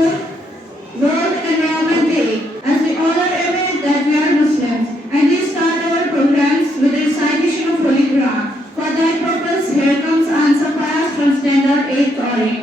World Environment Day. As we honor every that we are Muslims, and we start our programs with the recitation of Holy Quran. For that purpose, here comes answer class from Standard 8th Orange.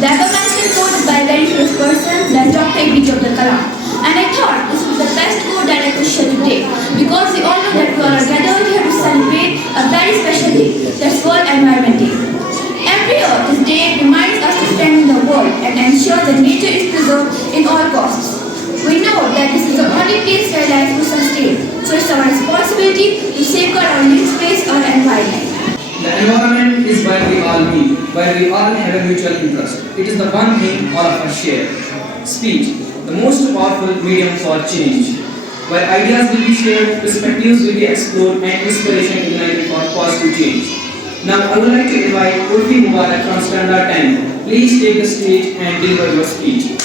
The Afghanistan quote is by a very famous person, that's Dr. APJ Abdul Kalam. And I thought this was the best quote that I could share today, because we all know that we are gathered here to celebrate a very special day, that's World Environment Day. Every year, this day reminds us to stand in the world and ensure that nature is preserved in all costs. We know that this is the only place where life will sustain, so it's our responsibility to safeguard our living space, our environment. The environment is where we all meet, where we all have a mutual interest. It is the one thing all of us share. Speech, the most powerful medium for change, where ideas will be shared, perspectives will be explored, and inspiration ignited for positive change. Now I would like to invite Urfi Mubarak from Standard 10. Please take the stage and deliver your speech.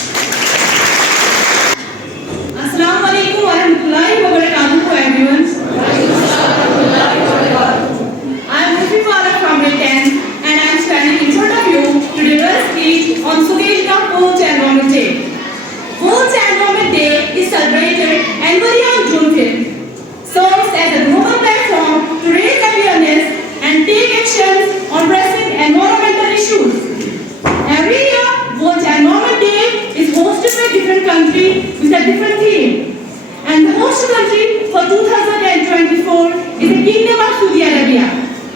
Assalamu alaikum wa rahmatullahi wa barakatuh everyone. I am Urfi Mubarak from grade 10 and I am standing in front of you to deliver a speech on occasion of World Environment Day. World Environment Day is celebrated annually on June 5th. Serves as a global platform to raise awareness and take actions on pressing environmental issues. Every year, World Environment Day is hosted by a different country with a different theme. And the host country for 2024 is the Kingdom of Saudi Arabia.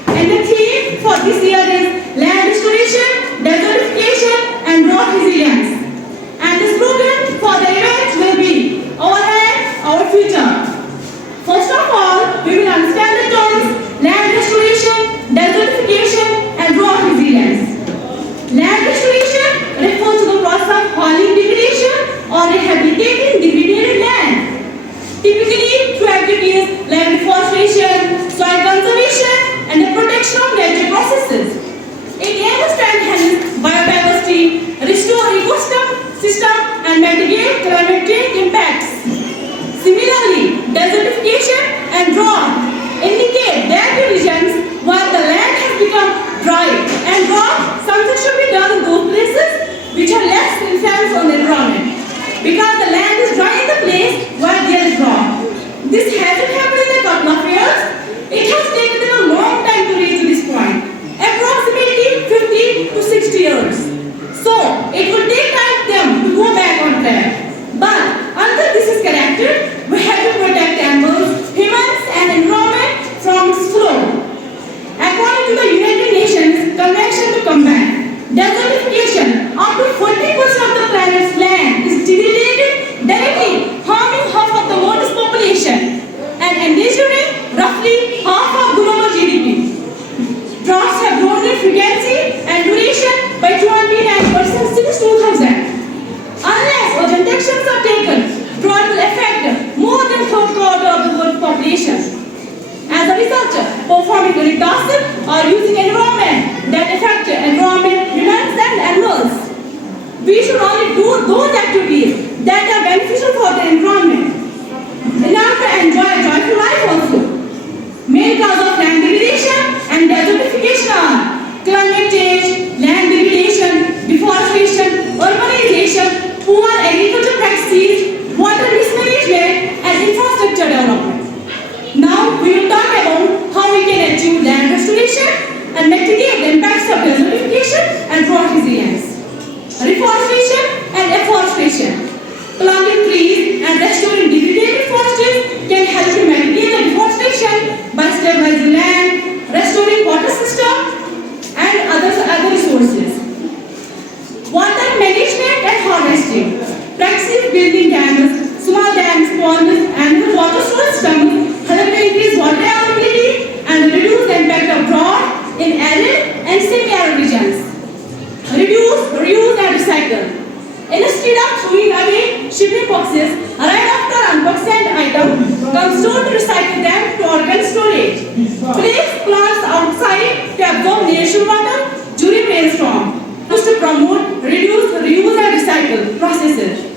And the theme for this year is land restoration, desertification, and drought resilience. And the slogan for the event will be Our Land, Our Future. First of all, we will understand the terms land restoration, desertification, and drought resilience. Land restoration refers to the process of hauling degradation or rehabilitating degraded land, typically through activities like reforestation, soil conservation, and the protection of nature processes. It aims to enhance biodiversity, restore ecosystem, and mitigate climate change impacts. Similarly, desertification and drought indicate that regions where the land has become dry and drought, something should be done in those places which are less influence on the environment. Because the land is dry in the place where there is drought. This hasn't happened in a couple of years. It has taken them a long time to reach to this point, approximately 50 to 60 years. So, it will take time for them to go back on track. But until this is corrected, we have to protect animals, humans, and environment from its flow. According to the United Nations Convention to Combat Desertification, up to 40% of the planet's land is degraded, directly harming half of the world's population and endangering roughly half of global GDP. Droughts have grown in frequency and duration by 29% since 2000. Unless urgent actions are taken, drought will affect more than third-quarter of the world's population. As a result, performing unit tasks or using environment that affect environment, humans, and animals. We should only do those activities that are beneficial for the environment in order to enjoy a joyful life also. Main cause of land degradation and desertification are climate change, land degradation, deforestation, urbanization, poor agricultural practices, water mismanagement, and infrastructure development. Now we will talk about how we can achieve land restoration and mitigate the impacts of desertification and drought resilience. Reforestation and afforestation. Planting trees and restoring degraded forests can help to mitigate the deforestation by stabilizing land, restoring water system, and other resources. Water management and harvesting. Practice building dams, small dams, ponds, and the water storage systems help to increase water availability and reduce the impact of drought in arid and semi-arid regions. Reduce, reuse, and recycle. Instead of throwing away shipping boxes right after unboxed item, consider to recycle them to organic storage. Place plants outside to absorb natural water during rainstorm. To promote, reduce, reuse, and recycle processes.